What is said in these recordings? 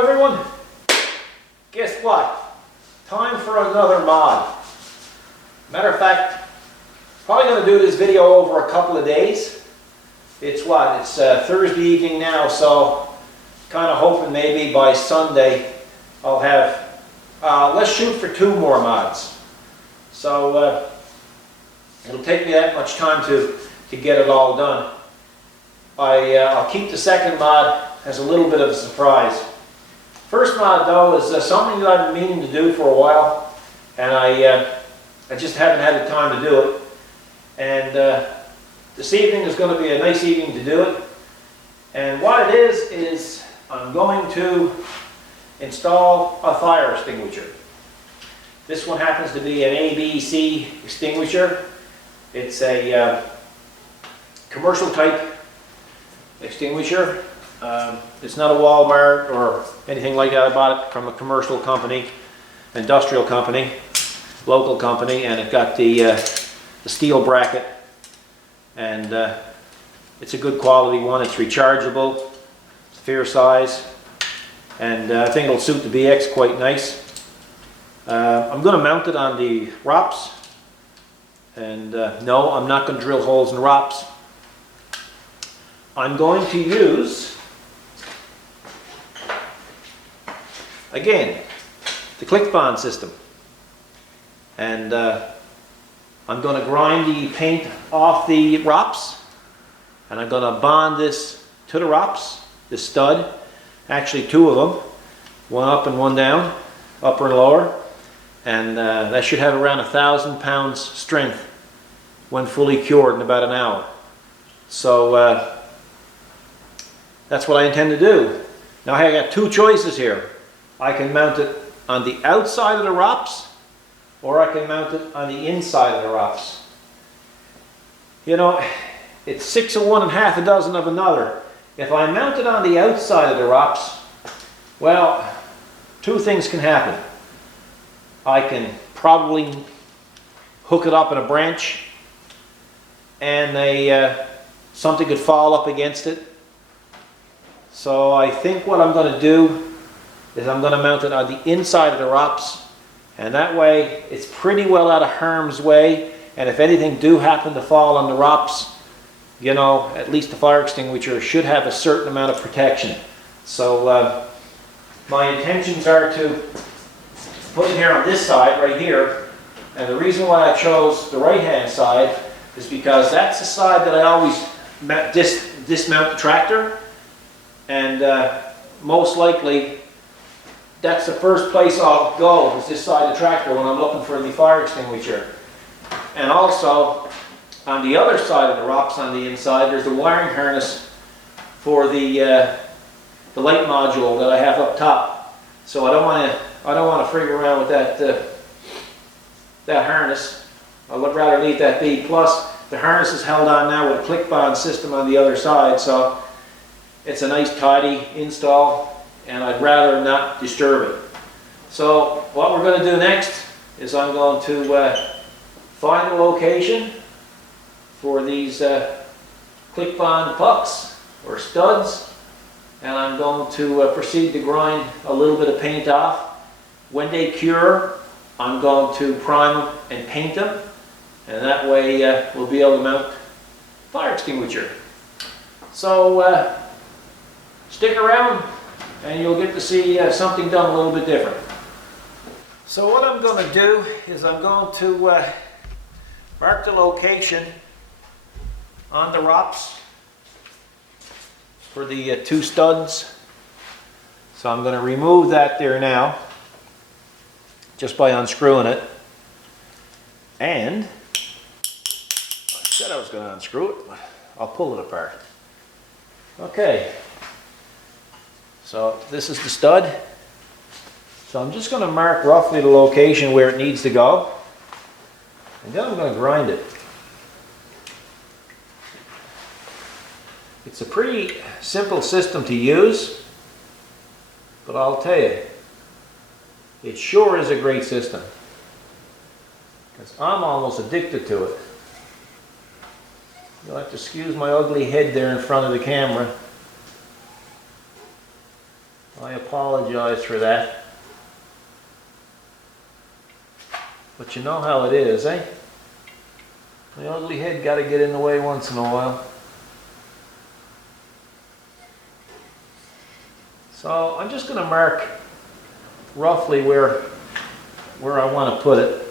Hello everyone. Guess what? Time for another mod. Matter of fact, probably going to do this video over a couple of days. It's what? It's Thursday evening now, so kind of hoping maybe by Sunday I'll have, let's shoot for 2 more mods. So it'll take me that much time to get it all done. I'll keep the second mod as a little bit of a surprise. First mod though is something that I've been meaning to do for a while, and I just haven't had the time to do it. And this evening is going to be a nice evening to do it. And what it is I'm going to install a fire extinguisher. This one happens to be an ABC extinguisher. It's a commercial type extinguisher. It's not a Walmart or anything like that. I bought it from a commercial company, industrial company, local company, and it got the steel bracket, and it's a good quality one. It's rechargeable, it's fair size, and I think it'll suit the BX quite nice. I'm going to mount it on the ROPS, and no, I'm not going to drill holes in the ROPS. I'm going to use, again, the click bond system, and I'm going to grind the paint off the ROPS, and I'm going to bond this to the ROPS, this stud, actually 2 of them, one up and one down, upper and lower, and that should have around 1,000 pounds strength when fully cured in about an hour. So that's what I intend to do. Now I got 2 choices here. I can mount it on the outside of the ROPS, or I can mount it on the inside of the ROPS. You know, it's 6 of one and half a dozen of another. If I mount it on the outside of the ROPS, well, 2 things can happen. I can probably hook it up in a branch, and something could fall up against it. So I think what I'm going to do is I'm going to mount it on the inside of the ROPS, and that way it's pretty well out of harm's way, and if anything do happen to fall on the ROPS, you know, at least the fire extinguisher should have a certain amount of protection. So my intentions are to put it here on this side right here, and the reason why I chose the right hand side is because that's the side that I always dismount the tractor. And most likely, that's the first place I'll go, is this side of the tractor when I'm looking for the fire extinguisher. And also, on the other side of the ROPS on the inside, there's the wiring harness for the light module that I have up top. So I don't want to frig around with that harness. I would rather leave that be. Plus, the harness is held on now with a click bond system on the other side, so it's a nice tidy install, and I'd rather not disturb it. So what we're going to do next is I'm going to find a location for these click bond pucks or studs, and I'm going to proceed to grind a little bit of paint off. When they cure, I'm going to prime them and paint them, and that way we'll be able to mount fire extinguisher. So stick around and you'll get to see something done a little bit different. So what I'm going to do is I'm going to mark the location on the ROPS for the 2 studs. So I'm going to remove that there now, just by unscrewing it. And I said I was going to unscrew it, but I'll pull it apart. Okay. So this is the stud. So I'm just going to mark roughly the location where it needs to go, and then I'm going to grind it. It's a pretty simple system to use, but I'll tell you, it sure is a great system, because I'm almost addicted to it. You'll have to excuse my ugly head there in front of the camera. I apologize for that. But you know how it is, eh? The ugly head got to get in the way once in a while. So I'm just going to mark roughly where I want to put it.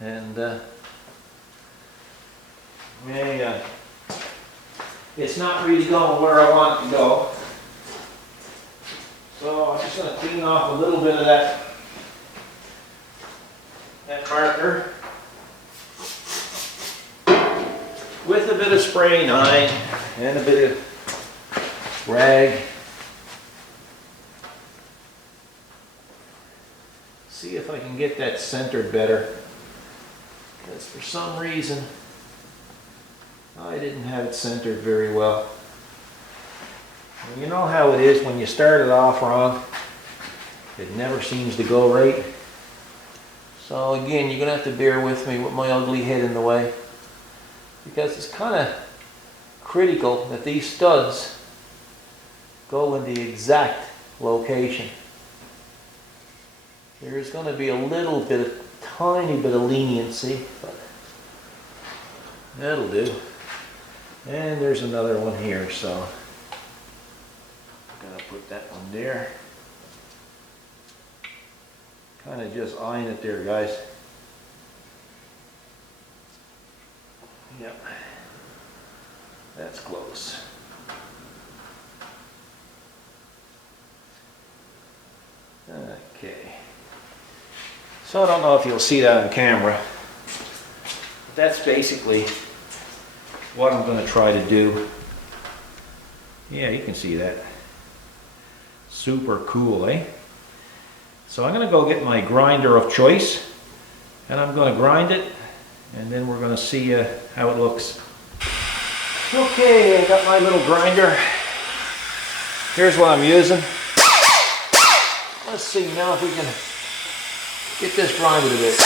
And it's not really going where I want it to go. So I'm just going to clean off a little bit of that marker with a bit of spray 9 and a bit of rag. See if I can get that centered better, because for some reason I didn't have it centered very well. And you know how it is when you start it off wrong, it never seems to go right. So again, you're going to have to bear with me with my ugly head in the way, because it's kind of critical that these studs go in the exact location. There's going to be a little bit of, tiny bit of leniency, but that'll do. And there's another one here, so I'm going to put that one there. Kind of just eyeing it there, guys. Yep, that's close. Okay. So I don't know if you'll see that on camera. But that's basically what I'm going to try to do. Yeah, you can see that. Super cool, eh? So I'm going to go get my grinder of choice, and I'm going to grind it, and then we're going to see how it looks. Okay, I got my little grinder. Here's what I'm using. Let's see now if we can get this grinded a bit.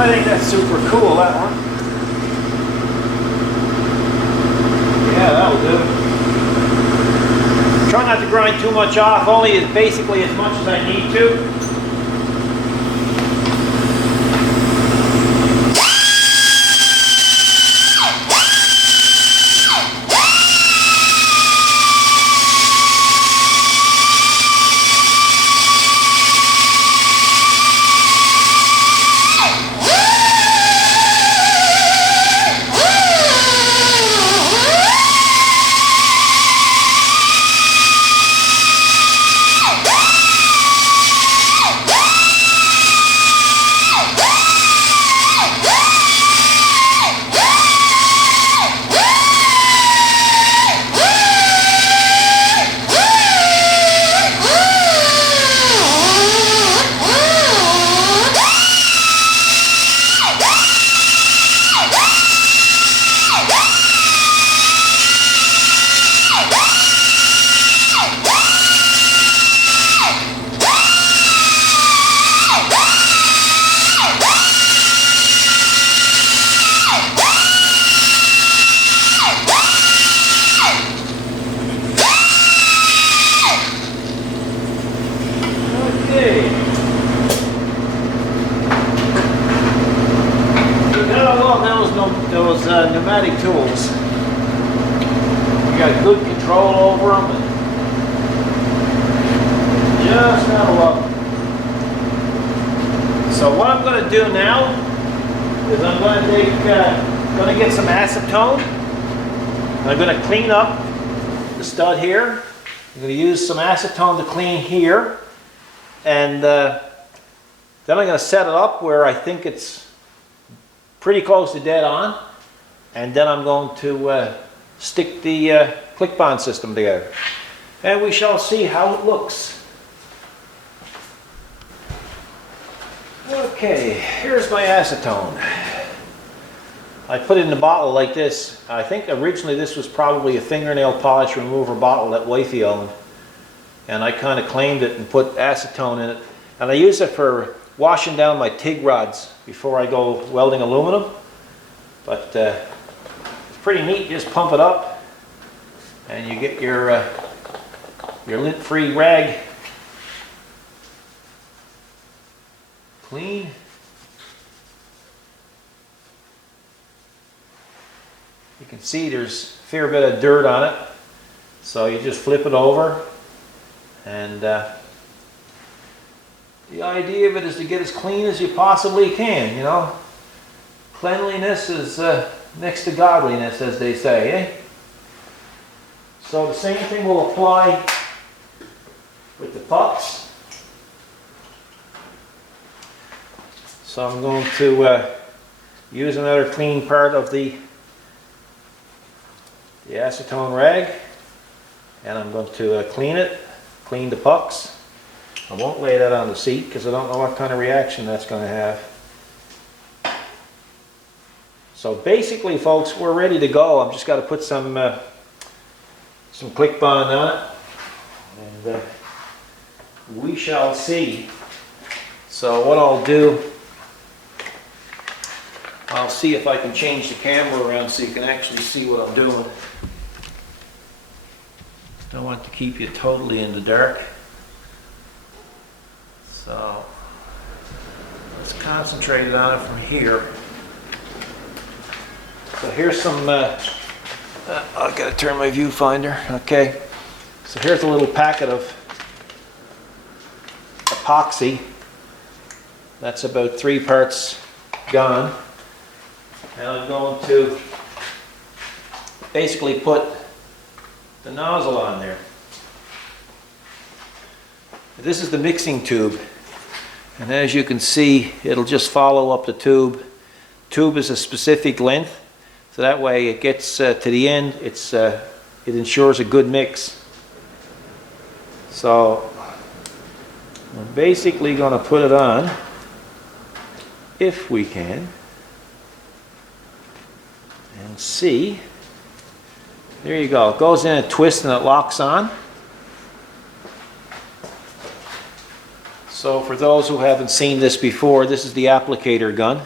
I think that's super cool, that one. Yeah, that'll do. Try not to grind too much off, only basically as much as I need to. to do now is I'm going to get some acetone. I'm going to clean up the stud here. I'm going to use some acetone to clean here, and then I'm going to set it up where I think it's pretty close to dead on, and then I'm going to stick the click bond system together, and we shall see how it looks. Okay, here's my acetone. I put it in a bottle like this. I think originally this was probably a fingernail polish remover bottle that Wifey owned, and I kind of claimed it and put acetone in it, and I use it for washing down my TIG rods before I go welding aluminum. But it's pretty neat. Just pump it up and you get your lint-free rag clean. You can see there's a fair bit of dirt on it, so you just flip it over, and the idea of it is to get as clean as you possibly can, you know. Cleanliness is next to godliness, as they say, eh? So the same thing will apply with the pucks. So I'm going to use another clean part of the acetone rag, and I'm going to clean the pucks. I won't lay that on the seat because I don't know what kind of reaction that's going to have. So basically, folks, we're ready to go. I've just got to put some click bond on it, and we shall see. So what I'll do, I'll see if I can change the camera around so you can actually see what I'm doing. Don't want to keep you totally in the dark. So let's concentrate on it from here. So here's some, I've got to turn my viewfinder, okay. So here's a little packet of epoxy. That's about 3 parts gone. And I'm going to basically put the nozzle on there. This is the mixing tube, and as you can see, it'll just follow up the tube. Tube is a specific length, so that way it gets to the end. It ensures a good mix. So I'm basically going to put it on, if we can, and see. There you go. It goes in a twist and it locks on. So for those who haven't seen this before, this is the applicator gun.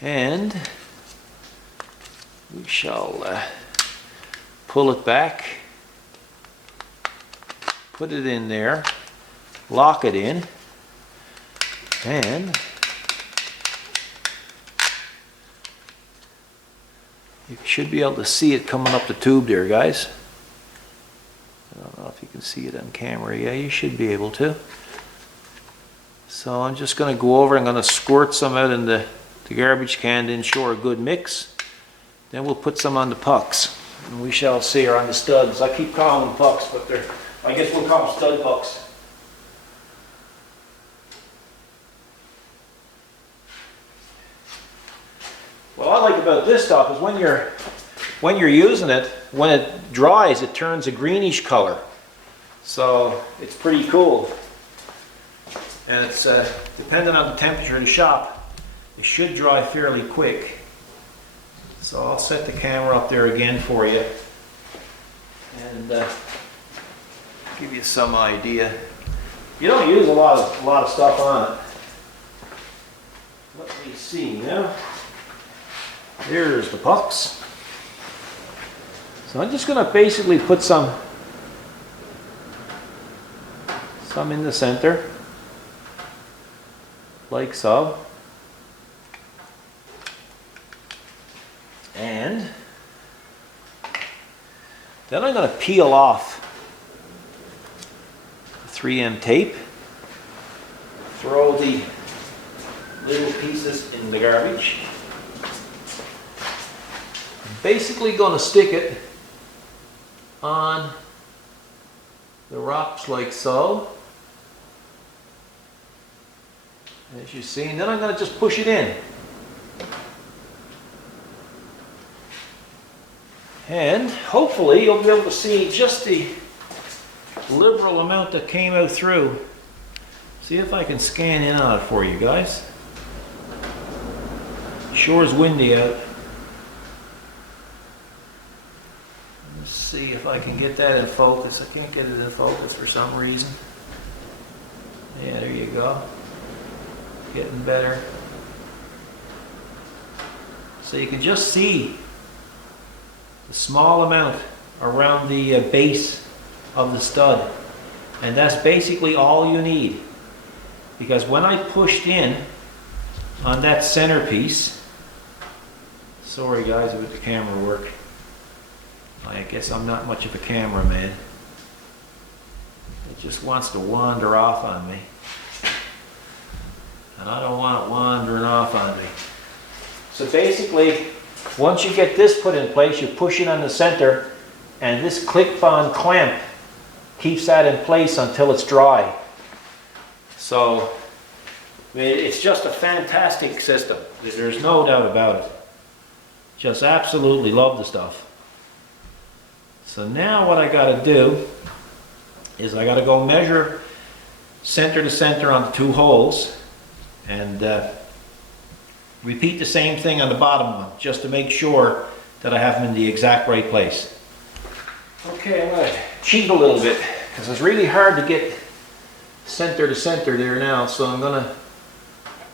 And we shall pull it back, put it in there, lock it in, and you should be able to see it coming up the tube there, guys. I don't know if you can see it on camera. Yeah, you should be able to. So I'm just going to go over, I'm going to squirt some out in the garbage can to ensure a good mix. Then we'll put some on the pucks, and we shall see, or on the studs. I keep calling them pucks, but I guess we'll call them stud pucks. What I like about this stuff is when you're using it, when it dries, it turns a greenish color. So it's pretty cool. And it's depending on the temperature of the shop, it should dry fairly quick. So I'll set the camera up there again for you and give you some idea. You don't use a lot of stuff on it. Let me see now. There's the pucks. So I'm just going to basically put some in the center, like so. And then I'm going to peel off the 3M tape, throw the little pieces in the garbage. I'm basically going to stick it on the rocks like so, as you see, and then I'm going to just push it in. And hopefully you'll be able to see just the liberal amount that came out through. See if I can scan in on it for you guys. Sure is windy out. Let's see if I can get that in focus. I can't get it in focus for some reason. Yeah, there you go. Getting better. So you can just see the small amount around the base of the stud, and that's basically all you need, because when I pushed in on that centerpiece, sorry guys with the camera work, I guess I'm not much of a cameraman, it just wants to wander off on me, and I don't want it wandering off on me. So basically, once you get this put in place, you push it on the center, and this clip-on clamp keeps that in place until it's dry. So I mean, it's just a fantastic system. There's no doubt about it. Just absolutely love the stuff. So now what I got to do is I got to go measure center to center on the two holes, and repeat the same thing on the bottom one, just to make sure that I have them in the exact right place. Okay, I'm going to cheat a little bit, because it's really hard to get center to center there now, so I'm going to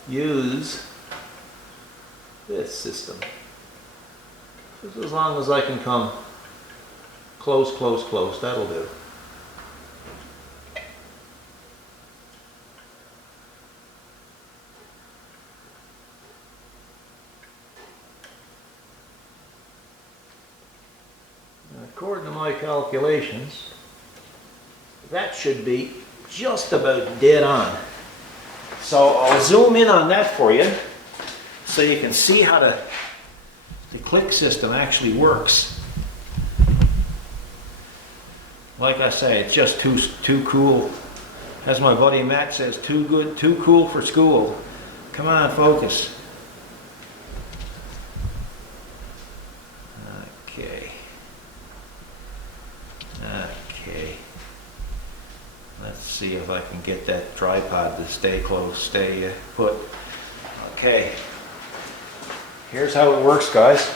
use this system. Just as long as I can come close, close, close, that'll do. According to my calculations, that should be just about dead on. So I'll zoom in on that for you so you can see how the click system actually works. Like I say, it's just too cool. As my buddy Matt says, too good, too cool for school. Come on, focus. Okay. Okay. Let's see if I can get that tripod to stay close, stay put. Okay. Here's how it works, guys.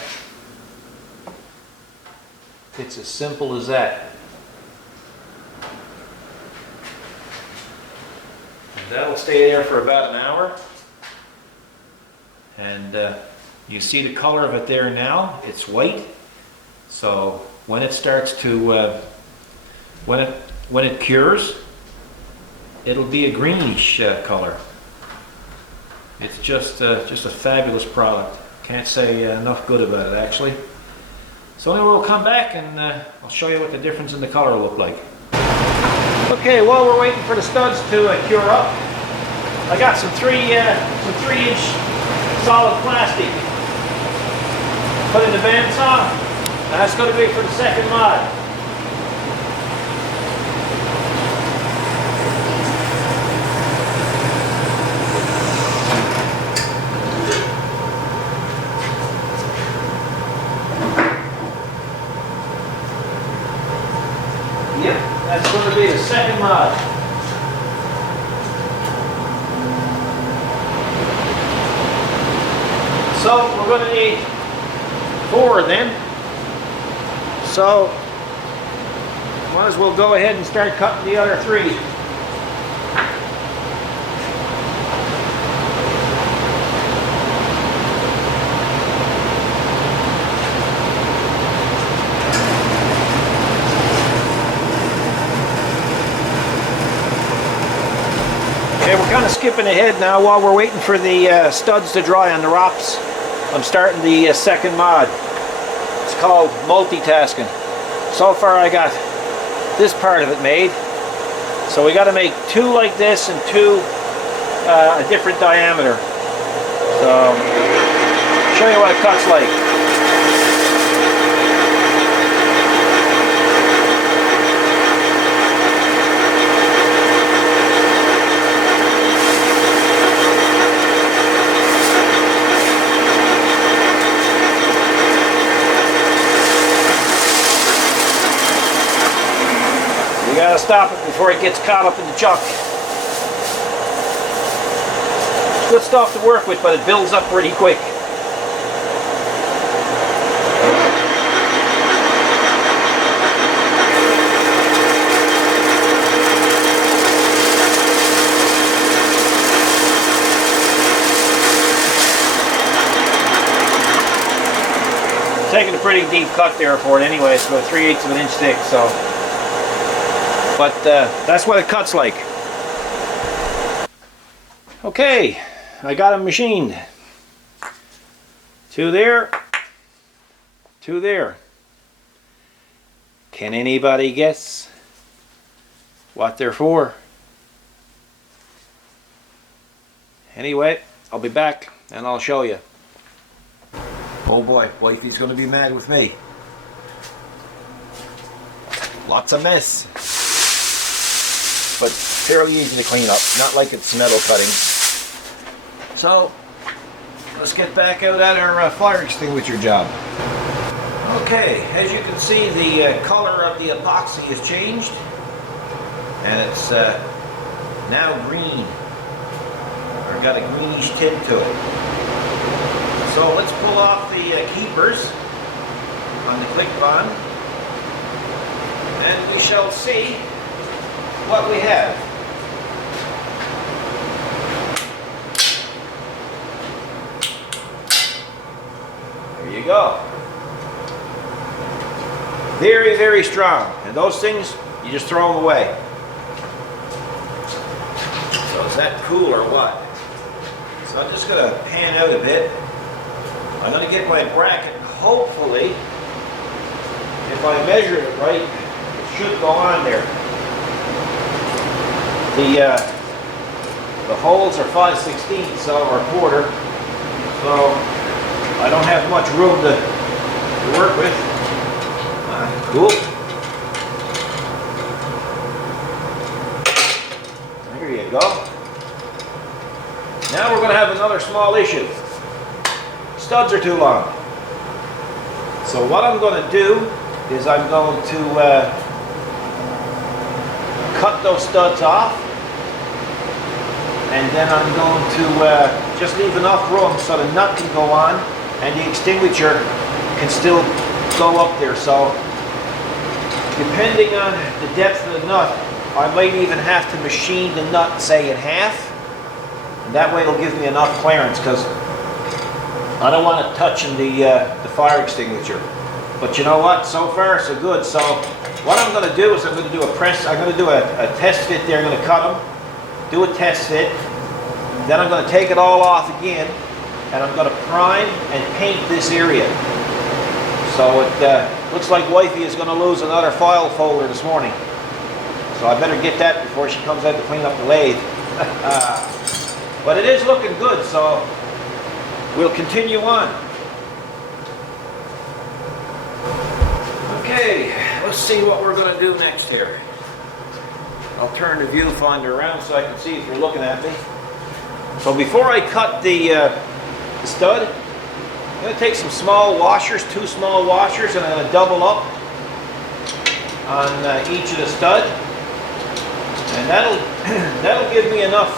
It's as simple as that. And that'll stay there for about an hour. And you see the color of it there now. It's white. So when it starts to, when it cures, it'll be a greenish color. It's just a fabulous product. Can't say enough good about it, actually. So anyway, we'll come back and I'll show you what the difference in the color will look like. Okay, while we're waiting for the studs to cure up, I got some 3-inch solid plastic put in the bandsaw. That's going to be for the second mod. Yep, that's going to be the second mod. So we're going to need 4 of them. So might as well go ahead and start cutting the other 3. Okay, we're kind of skipping ahead now while we're waiting for the studs to dry on the ROPS. I'm starting the second mod. It's called multitasking. So far I got this part of it made. So we got to make 2 like this and 2 a different diameter. So, show you what it cuts like. You gotta stop it before it gets caught up in the chuck. It's good stuff to work with, but it builds up pretty quick. Taking a pretty deep cut there for it anyway. It's about 3/8 of an inch thick, so. But that's what it cuts like. Okay, I got them machined. 2 there, 2 there. Can anybody guess what they're for? Anyway, I'll be back and I'll show you. Oh boy, wifey's gonna be mad with me. Lots of mess. But fairly easy to clean up, not like it's metal cutting. So, let's get back out at our fire extinguisher job. Okay, as you can see, the color of the epoxy has changed. And it's now green. Or got a greenish tint to it. So let's pull off the keepers on the click bond. And we shall see what we have. There you go. Very, very strong. And those things, you just throw them away. So is that cool or what? So I'm just going to pan out a bit. I'm going to get my bracket. Hopefully, if I measure it right, it should go on there. The holes are 5/16, so or a quarter, so I don't have much room to work with. Cool. There you go. Now we're going to have another small issue. Studs are too long. So what I'm going to do is I'm going to cut those studs off, and then I'm going to just leave enough room so the nut can go on and the extinguisher can still go up there. So depending on the depth of the nut, I might even have to machine the nut, say, in half, and that way it'll give me enough clearance, because I don't want it touching the fire extinguisher. But you know what? So far so good. So what I'm going to do is I'm going to do a press. I'm going to do a test fit there. I'm going to cut them, do a test fit. Then I'm going to take it all off again, and I'm going to prime and paint this area. So it looks like wifey is going to lose another file folder this morning. So I better get that before she comes out to clean up the lathe. But it is looking good, so we'll continue on. Okay, let's see what we're going to do next here. I'll turn the viewfinder around so I can see if you're looking at me. So before I cut the stud, I'm going to take some small washers, 2 small washers, and I'm going to double up on each of the stud. And that'll give me enough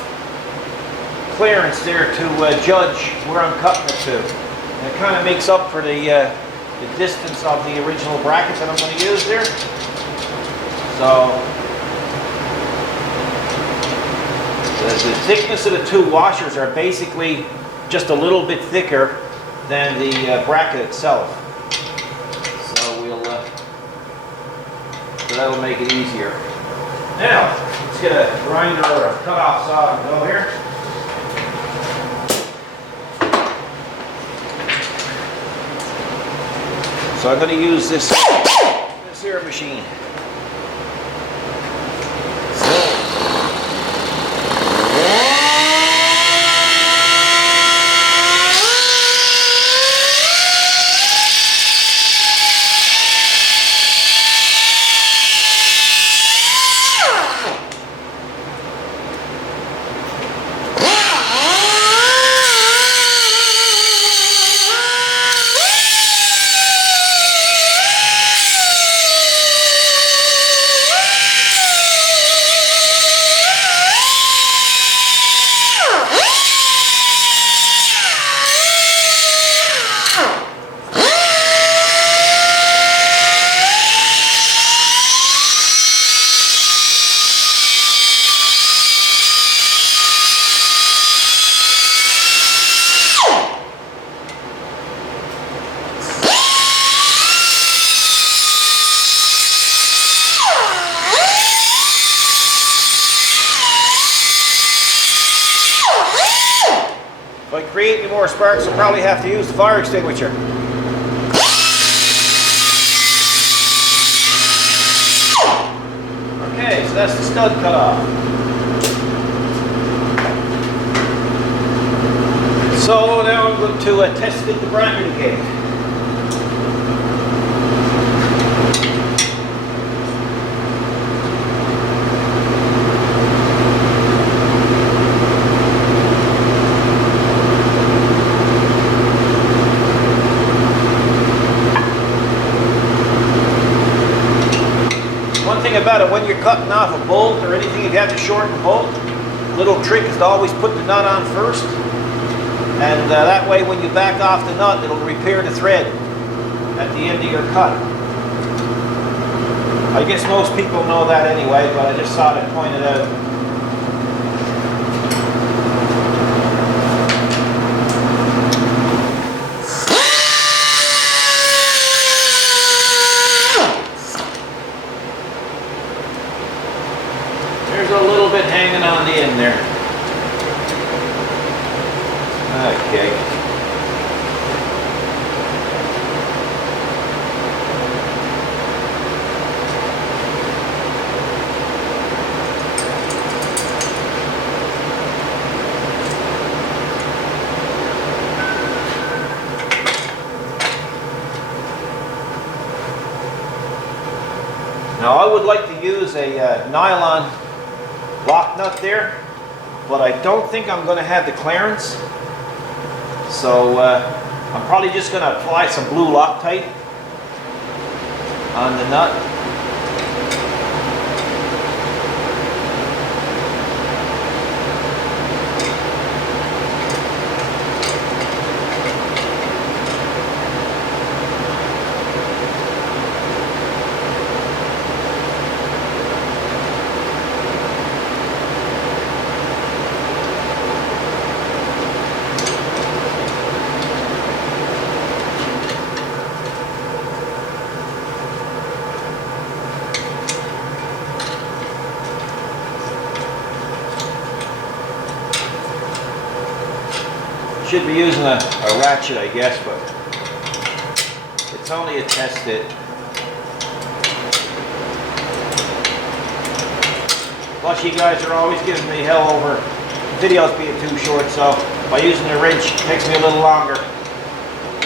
clearance there to judge where I'm cutting it to. And it kind of makes up for the distance of the original brackets that I'm going to use there. So the thickness of the 2 washers are basically just a little bit thicker than the bracket itself. So so that'll make it easier. Now let's get a grinder or a cut-off saw and go here. So I'm going to use this here machine. create any more sparks, I'll probably have to use the fire extinguisher. Okay, so that's the stud cut off. So now I'm going to test fit the grinder again. About it, when you're cutting off a bolt or anything, if you have to shorten a bolt, little trick is to always put the nut on first, and that way when you back off the nut, it'll repair the thread at the end of your cut. I guess most people know that anyway, but I just thought I'd point it out. Hanging on the end there. Okay. Now I would like to use a nylon lock nut there, but I don't think I'm going to have the clearance, so I'm probably just going to apply some blue Loctite on the nut. Should be using a ratchet, I guess, but it's only a test fit. Plus, you guys are always giving me hell over videos being too short, so by using a wrench, it takes me a little longer.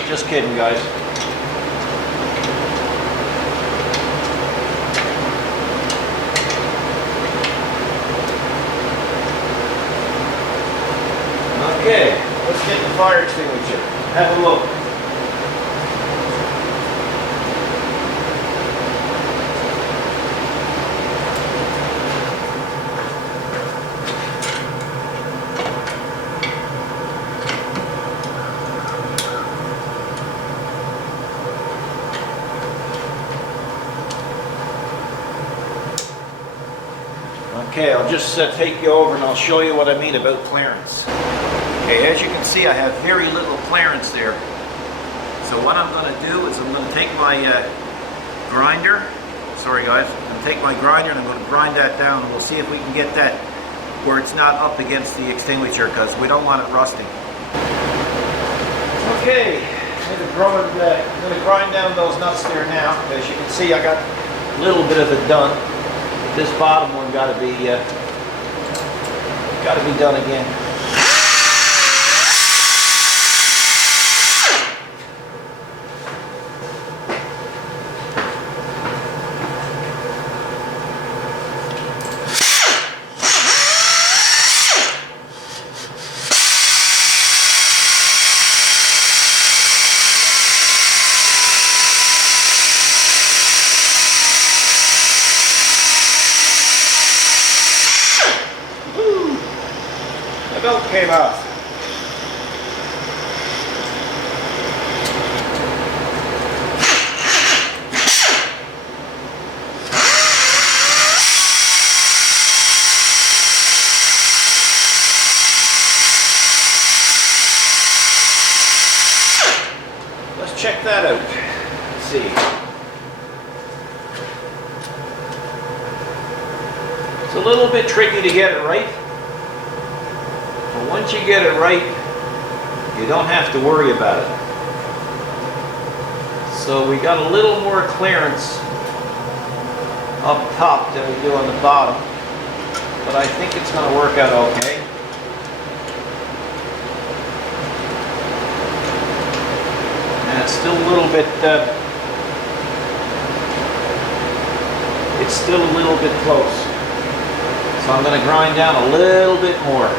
Just kidding, guys. Okay. Let's get the fire extinguisher. Have a look. Okay, I'll just take you over and I'll show you what I mean about clearance. Okay, as you can see, I have very little clearance there. So what I'm going to do is I'm going to take my grinder. Sorry guys, I'm going to take my grinder and I'm going to grind that down, and we'll see if we can get that where it's not up against the extinguisher, because we don't want it rusting. Okay, I'm going to grind down those nuts there now. As you can see, I got a little bit of it done. This bottom one got to be done again. The belt came off. Let's check that out. Let's see. It's a little bit tricky to get it right. Once you get it right, You don't have to worry about it. So we got a little more clearance up top than we do on the bottom, but I think it's going to work out okay. And it's still a little bit close. So I'm going to grind down a little bit more.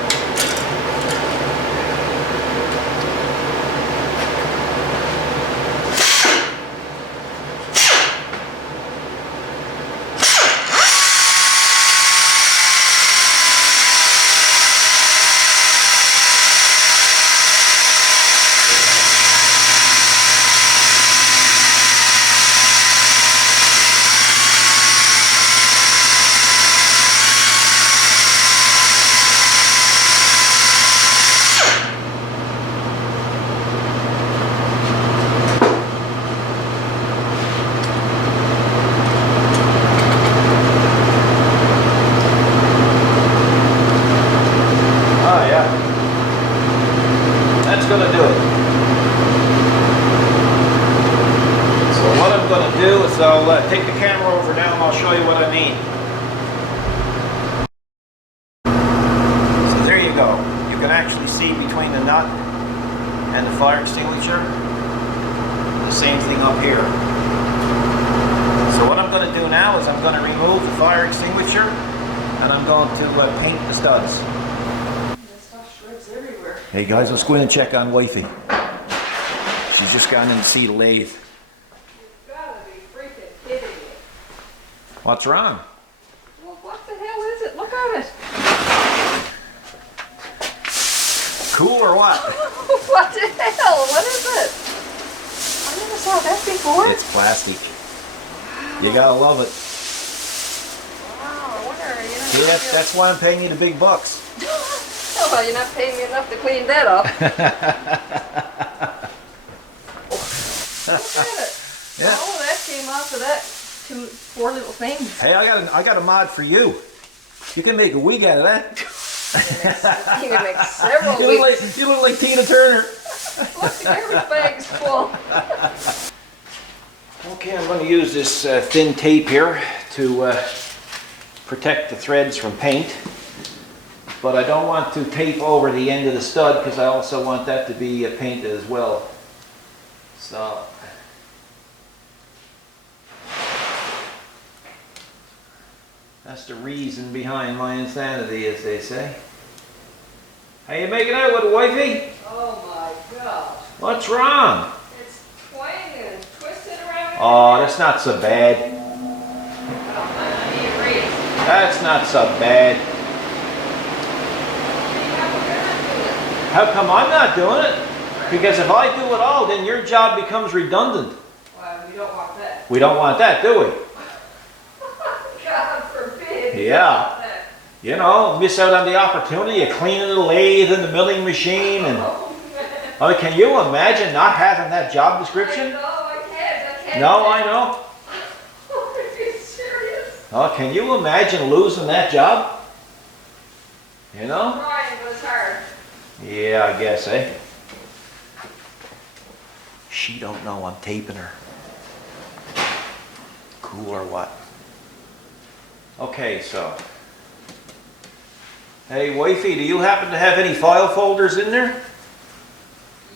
Going to do it. So what I'm going to do is I'll take the camera over now and I'll show you what I mean. So there you go. You can actually see between the nut and the fire extinguisher. The same thing up here. So what I'm going to do now is I'm going to remove the fire extinguisher and I'm going to paint the studs. Hey guys, let's go in and check on Wifey. She's just gone in to see the lathe. You've got to be freaking kidding me. What's wrong? Well, what the hell is it? Look at it. Cool or what? What the hell? What is it? I never saw that before. It's plastic. You gotta love it. Wow, I wonder, Yeah, that's why I'm paying you the big bucks. Oh, well, you're not paying me enough to clean that up. Look at it. Yeah. Oh, that came off of that four little things. Hey, I got a mod for you. You can make a wig out of that. You can make several wigs. You look like Tina Turner. Look, the garbage bag's full. Okay, I'm going to use this thin tape here to protect the threads from paint. But I don't want to tape over the end of the stud because I also want that to be painted as well. So that's the reason behind my insanity, as they say. How you making out with it, Wifey? Oh my gosh. What's wrong? It's twanging and twisting around. Oh, that's not so bad. I need a raise. That's not so bad. How come I'm not doing it? Because if I do it all, then your job becomes redundant. Well, we don't want that. We don't want that, do we? God forbid. Yeah. You know, miss out on the opportunity of cleaning the lathe and the milling machine. And I mean, can you imagine not having that job description? No, I can't. No, I know. Are you serious? Oh, can you imagine losing that job? You know? Trying was hard. Yeah, I guess, eh? She don't know I'm taping her. Cool or what? Okay, so. Hey, Wifey, do you happen to have any file folders in there?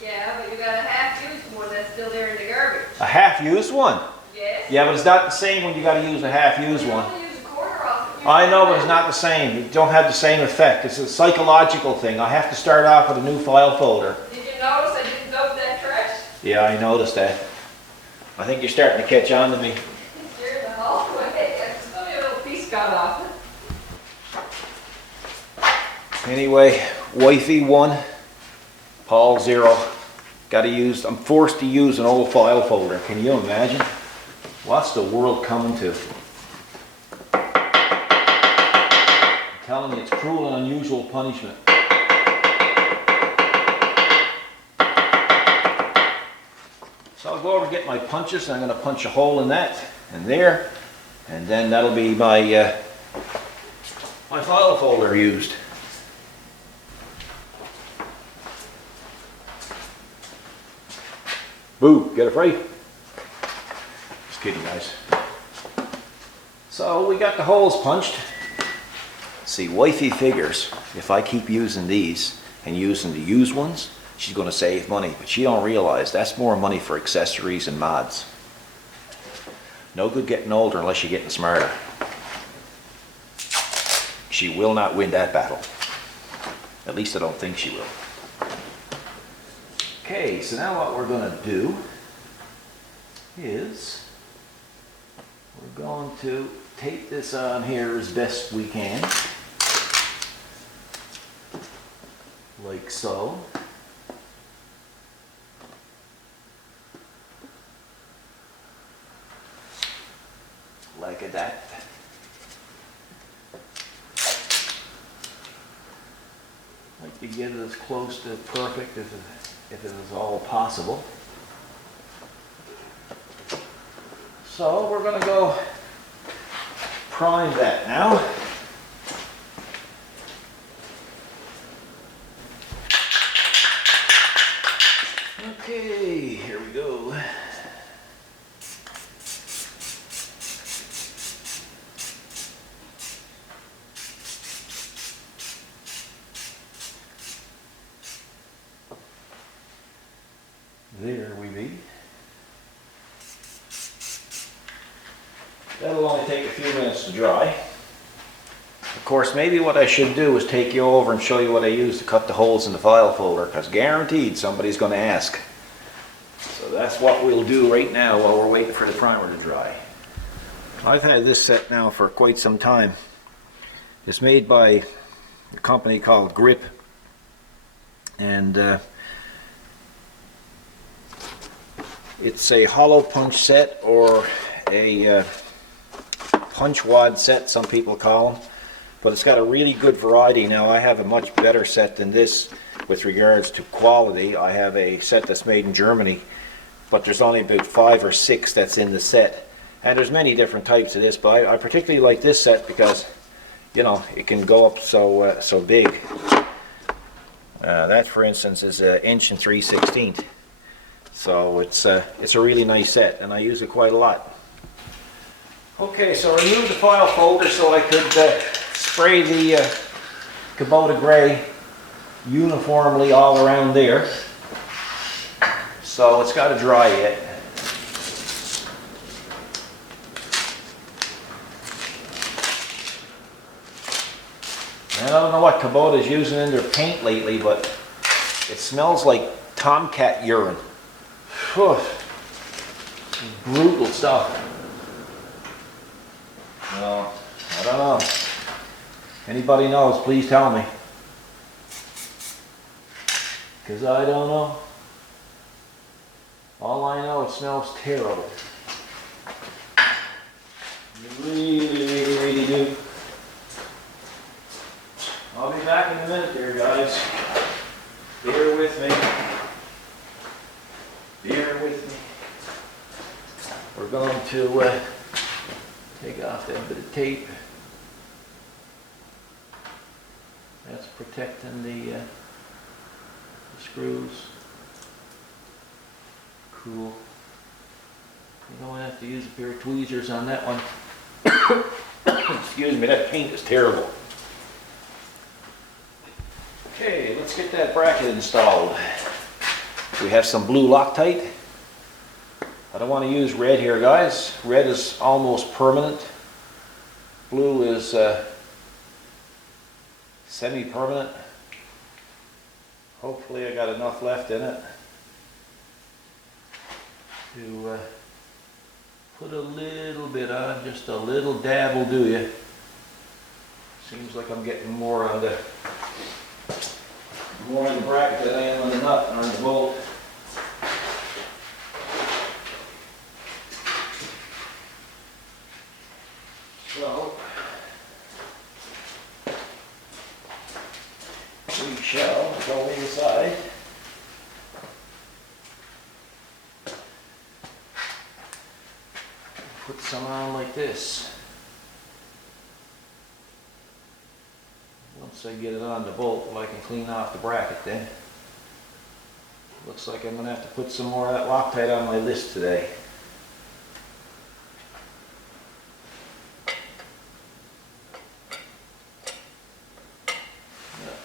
Yeah, but you got a half-used one that's still there in the garbage. A half-used one? Yes. Yeah, but it's not the same when you got to use a half-used one. You only use a quarter off it. I know, but it's not the same. You don't have the same effect. It's a psychological thing. I have to start off with a new file folder. Did you notice I didn't dump that trash? Yeah, I noticed that. I think you're starting to catch on to me. You're in the hallway. It's only a little piece got off it. Anyway, Wifey 1, Paul 0. I'm forced to use an old file folder. Can you imagine? What's the world coming to? I'm telling you, it's cruel and unusual punishment. So I'll go over and get my punches, and I'm going to punch a hole in that and there, and then that'll be my my file folder used. Boo, get it free. Just kidding, guys. So we got the holes punched. See, wifey figures if I keep using these and using the used ones, she's going to save money. But she don't realize that's more money for accessories and mods. No good getting older unless you're getting smarter. She will not win that battle. At least I don't think she will. Okay, so now what we're going to do is we're going to tape this on here as best we can. Like so. Like that. Like to get it as close to perfect if it is all possible. So we're going to go prime that now. Okay, here we go. There we be. That'll only take a few minutes to dry. Of course, maybe what I should do is take you over and show you what I use to cut the holes in the file folder, because guaranteed somebody's going to ask. So that's what we'll do right now while we're waiting for the primer to dry. I've had this set now for quite some time. It's made by a company called Grip, and it's a hollow punch set, or a punch wad set, some people call them. But it's got a really good variety. Now I have a much better set than this with regards to quality. I have a set that's made in Germany, but there's only about 5 or 6 that's in the set. And there's many different types of this, but I particularly like this set because, you know, it can go up so big. That, for instance, is 1 3/16 inches. So it's a really nice set, and I use it quite a lot. Okay, so I removed the file folder so I could spray the Kubota gray uniformly all around there. So it's got to dry yet. And I don't know what Kubota is using in their paint lately, but it smells like tomcat urine. Whew. Brutal stuff. Well, I don't know. Anybody knows, please tell me. Because I don't know. All I know, it smells terrible. Really do. I'll be back in a minute there, guys. Bear with me. Bear with me. We're going to take off that bit of tape. That's protecting the screws. Cool. You don't have to use a pair of tweezers on that one. Excuse me, that paint is terrible. Okay, let's get that bracket installed. We have some blue Loctite. I don't want to use red here, guys. Red is almost permanent. Blue is semi-permanent. Hopefully I got enough left in it to put a little bit on. Just a little dab will do you. Seems like I'm getting more on the bracket than I am on the nut or on the bolt. So we shall go inside. Put some on like this. Once I get it on the bolt, well, I can clean off the bracket then. Looks like I'm going to have to put some more of that Loctite on my list today.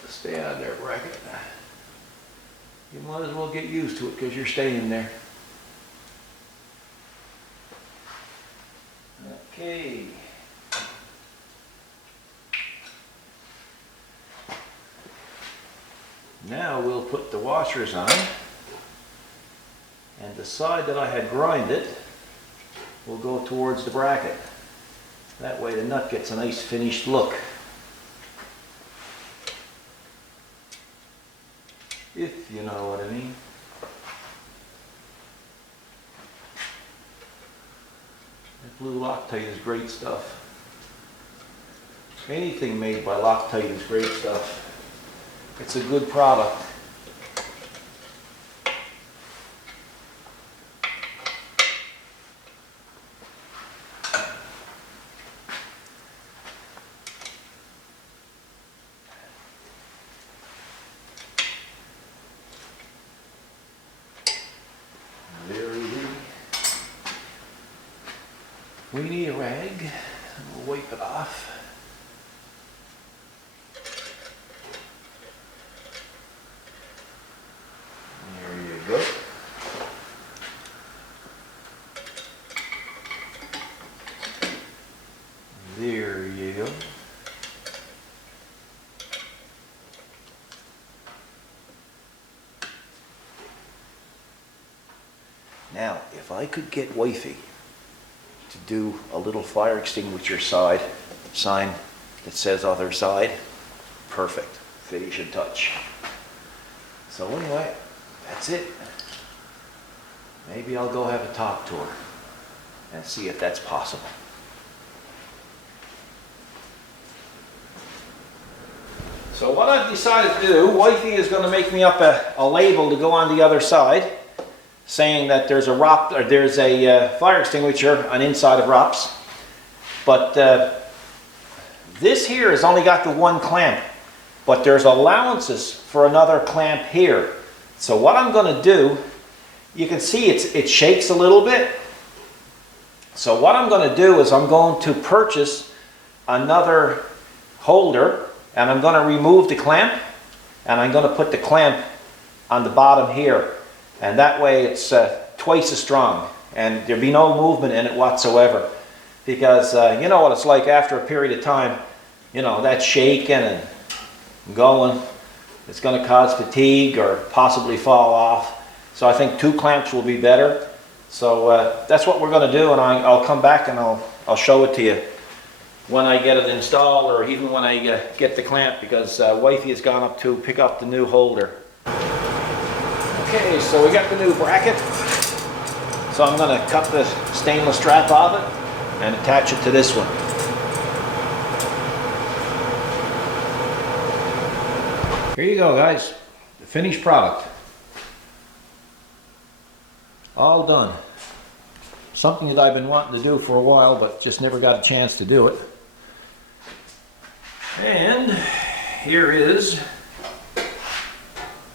Stay out of there, bracket. You might as well get used to it because you're staying there. Okay. Now we'll put the washers on, and the side that I had grinded will go towards the bracket. That way the nut gets a nice finished look. If you know what I mean. That blue Loctite is great stuff. Anything made by Loctite is great stuff. It's a good product. We need a rag, and we'll wipe it off. There you go. There you go. Now, if I could get wifey to do a little fire extinguisher sign that says other side, perfect, finishing touch. So anyway, that's it. Maybe I'll go have a talk to her and see if that's possible. So what I've decided to do, wifey is going to make me up a label to go on the other side, saying that there's a fire extinguisher on inside of ROPS, but this here has only got the one clamp, but there's allowances for another clamp here. So what I'm going to do, you can see it shakes a little bit. So what I'm going to do is I'm going to purchase another holder, and I'm going to remove the clamp, and I'm going to put the clamp on the bottom here. And that way it's twice as strong, and there'll be no movement in it whatsoever. Because you know what it's like after a period of time, you know, that shaking and going, it's going to cause fatigue or possibly fall off. So I think 2 clamps will be better. So that's what we're going to do, and I'll come back and I'll show it to you when I get it installed, or even when I get the clamp, because wifey has gone up to pick up the new holder. Okay, so we got the new bracket. So I'm going to cut the stainless strap off it and attach it to this one. Here you go, guys. The finished product. All done. Something that I've been wanting to do for a while, but just never got a chance to do it. And here is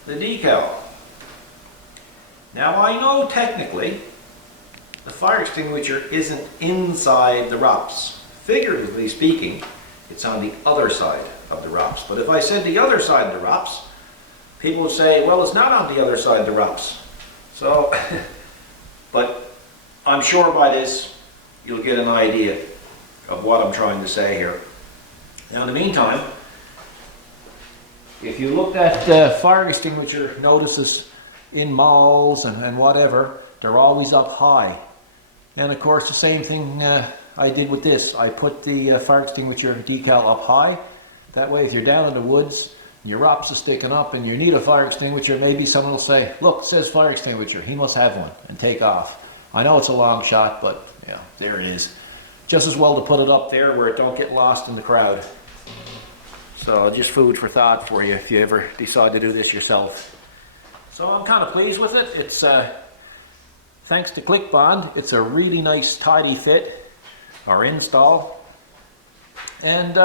the decal. Now I know technically the fire extinguisher isn't inside the ROPS. Figuratively speaking, it's on the other side of the ROPS. But if I said the other side of the ROPS, people would say, well, it's not on the other side of the ROPS. So, but I'm sure by this you'll get an idea of what I'm trying to say here. Now in the meantime, if you looked at fire extinguisher notices in malls and whatever, they're always up high. And of course the same thing I did with this. I put the fire extinguisher decal up high. That way if you're down in the woods, your ROPS is sticking up and you need a fire extinguisher, maybe someone will say, look, it says fire extinguisher, he must have one, and take off. I know it's a long shot, but you know, there it is. Just as well to put it up there where it don't get lost in the crowd. So just food for thought for you if you ever decide to do this yourself. So I'm kind of pleased with it. It's thanks to Click Bond, it's a really nice tidy fit or install, and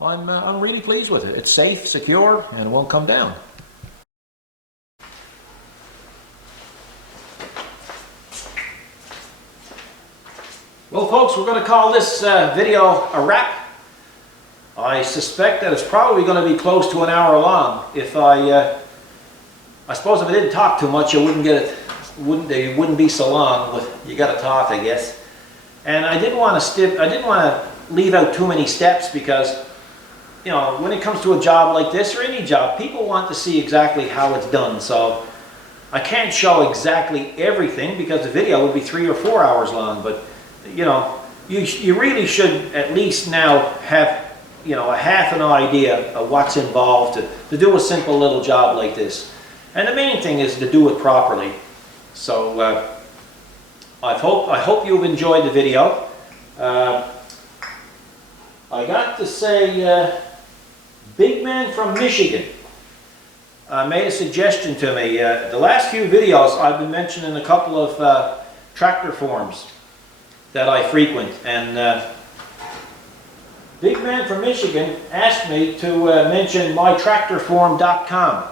I'm really pleased with it. It's safe, secure, and it won't come down. Well, folks, we're going to call this video a wrap. I suspect that it's probably going to be close to an hour long. If I suppose if I didn't talk too much, it wouldn't be so long. But you got to talk, I guess. And I didn't want to leave out too many steps because, you know, when it comes to a job like this or any job, people want to see exactly how it's done. So I can't show exactly everything because the video would be 3 or 4 hours long. But you know, you really should at least now have, you know, a half an idea of what's involved to do a simple little job like this. And the main thing is to do it properly. So I hope you've enjoyed the video. I got to say, Big Man from Michigan made a suggestion to me. The last few videos I've been mentioning a couple of tractor forums that I frequent, and Big Man from Michigan asked me to mention mytractorforum.com,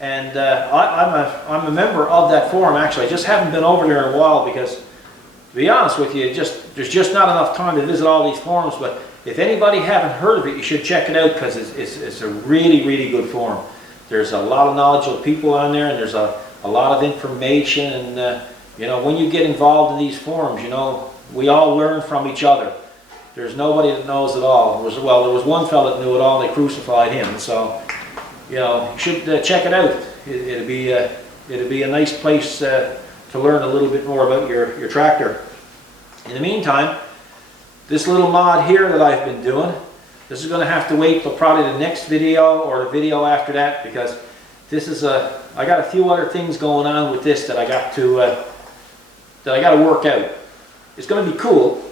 and I'm a member of that forum. Actually, I just haven't been over there in a while because, to be honest with you, there's just not enough time to visit all these forums. But if anybody haven't heard of it, you should check it out because it's a really good forum. There's a lot of knowledgeable people on there, and there's a lot of information, and you know, when you get involved in these forums, you know, we all learn from each other. There's nobody that knows it all. There was one fellow that knew it all, and they crucified him. So, you know, you should check it out. It'd be a nice place to learn a little bit more about your tractor. In the meantime, this little mod here that I've been doing, this is going to have to wait till probably the next video or the video after that, because this is I got a few other things going on with this that I got to work out. It's going to be cool.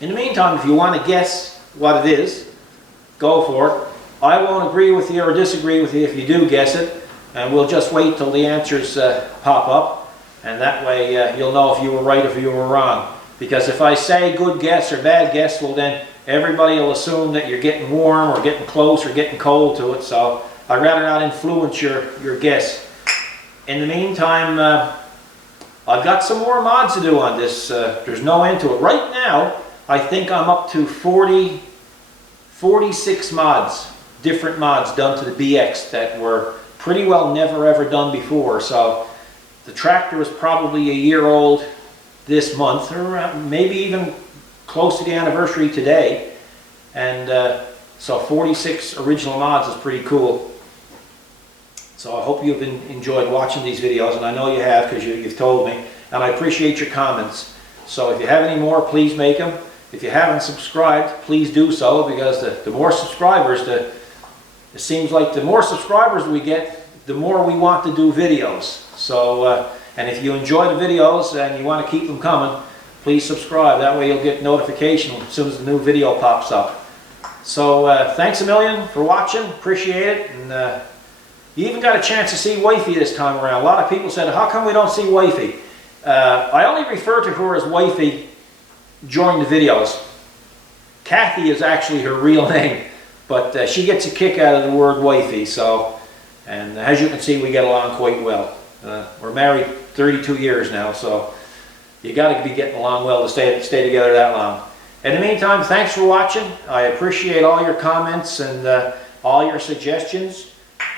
In the meantime, if you want to guess what it is, go for it. I won't agree with you or disagree with you if you do guess it, and we'll just wait till the answers pop up, and that way you'll know if you were right or if you were wrong. Because if I say good guess or bad guess, well then everybody will assume that you're getting warm or getting close or getting cold to it, so I'd rather not influence your guess. In the meantime, I've got some more mods to do on this. There's no end to it. Right now, I think I'm up to 46 mods, different mods done to the BX that were pretty well never ever done before. So the tractor was probably a year old this month, or maybe even close to the anniversary today. And so 46 original mods is pretty cool. So I hope you've enjoyed watching these videos, and I know you have because you've told me, and I appreciate your comments. So if you have any more, please make them. If you haven't subscribed, please do so, because the more subscribers, it seems like the more subscribers we get, the more we want to do videos. So, and if you enjoy the videos and you want to keep them coming, please subscribe. That way you'll get notification as soon as the new video pops up. So thanks a million for watching. Appreciate it. And you even got a chance to see Wifey this time around. A lot of people said, how come we don't see Wifey? I only refer to her as Wifey during the videos. Kathy is actually her real name, but she gets a kick out of the word Wifey. So, and as you can see, we get along quite well. We're married 32 years now, so you got to be getting along well to stay together that long. In the meantime, thanks for watching. I appreciate all your comments and all your suggestions.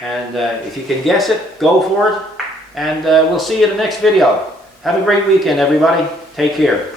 And if you can guess it, go for it. And we'll see you in the next video. Have a great weekend, everybody. Take care.